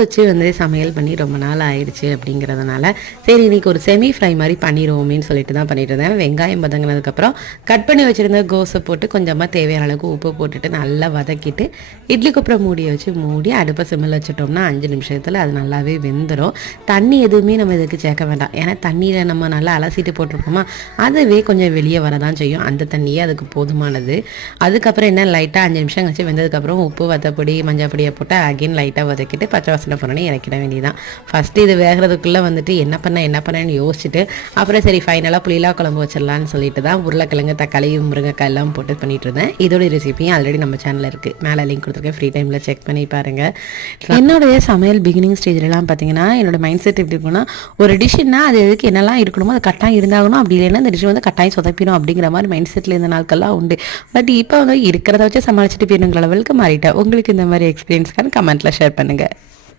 வச்சு வந்து சமையல் பண்ணி ரொம்ப நாள் ஆயிடுச்சு அப்படிங்கிறதுனால சரி இன்றைக்கி ஒரு செமி ஃப்ரை மாதிரி பண்ணிடுவோமேன்னு சொல்லிட்டு தான் பண்ணிட்டு இருந்தேன். வெங்காயம் பதங்கினதுக்கப்புறம் கட் பண்ணி வச்சுருந்த கோஸை போட்டு கொஞ்சமாக தேவையான அளவுக்கு உப்பு போட்டுட்டு நல்லா வதக்கிட்டு இட்லி குப்புறம் மூடியை வச்சு மூடி அடுப்பை சிம்மில் வச்சுட்டோம்னா அஞ்சு நிமிஷத்தில் அது நல்லாவே வெந்துடும் தண்ணி எதுவுமே நம்ம இதுக்கு சேர்க்க வேண்டாம். ஏன்னா தண்ணியில் நம்ம நல்லா அலசிட்டு போட்டிருப்போமா அதுவே கொஞ்சம் வெளியே வரதான் செய்யும். அந்த தண்ணியே அதுக்கு போதுமானது. அதுக்கப்புறம் என்ன லைட்டாக அஞ்சு நிமிஷம் கழிச்சு வெந்ததுக்கப்புறம் உப்பு வத்தப்பொடி மஞ்சள் பொடியை போட்டு அகைன் லைட்டாக வதக்கிட்டு பச்சை வாசனை போனோன்னே இறக்கிட வேண்டியதான் ஃபஸ்ட்டு இது வேகிறதுக்குள்ளே வந்துட்டு என்ன பண்ண என்ன பண்ணேன்னு யோசிச்சுட்டு அப்புறம் சரி ஃபைனலாக புளிலா குழம்பு வச்சிடலான்னு சொல்லிட்டு தான் உருளைக்கிழங்கு தக்காளி முருங்கைக்காய் எல்லாம் போட்டு பண்ணிட்டு இருந்தேன். இதோட ரெசிபியும் ஆல்ரெடி நம்ம சேனலில் இருக்குது மேலே லிங்க் கொடுத்துருக்கேன். ஃப்ரீ டைமில் செக் பண்ணி பாருங்கள் என்னுடைய சமையல் பிகினிங் ஸ்டேஜ்லலாம் பார்த்தீங்கன்னா என்னோட மைண்ட் செட் எப்படி இருக்குன்னா ஒரு டிஷ்ஷுன்னா அது எதுக்கு என்னெல்லாம் இருக்கணுமோ அது கட்டாயம் இருந்தாகணும். அப்படி இல்லைன்னா அந்த டிஷ் வந்து கட்டாயம் சொதப்பிடும் அப்படிங்கிற மாதிரி மைண்ட் செட்டில் இருந்த நாட்கள்லாம் உண்டு. பட் இப்போ வந்து இருக்கிறத வச்சு சமாளிச்சுட்டு போயிருங்கிற லெவலுக்கு மாறிட்டேன். உங்களுக்கு இந்த மாதிரி எக்ஸ்பீரியன்ஸ்க்கான கமெண்ட்டில் ஷேர் பண்ணுங்கள்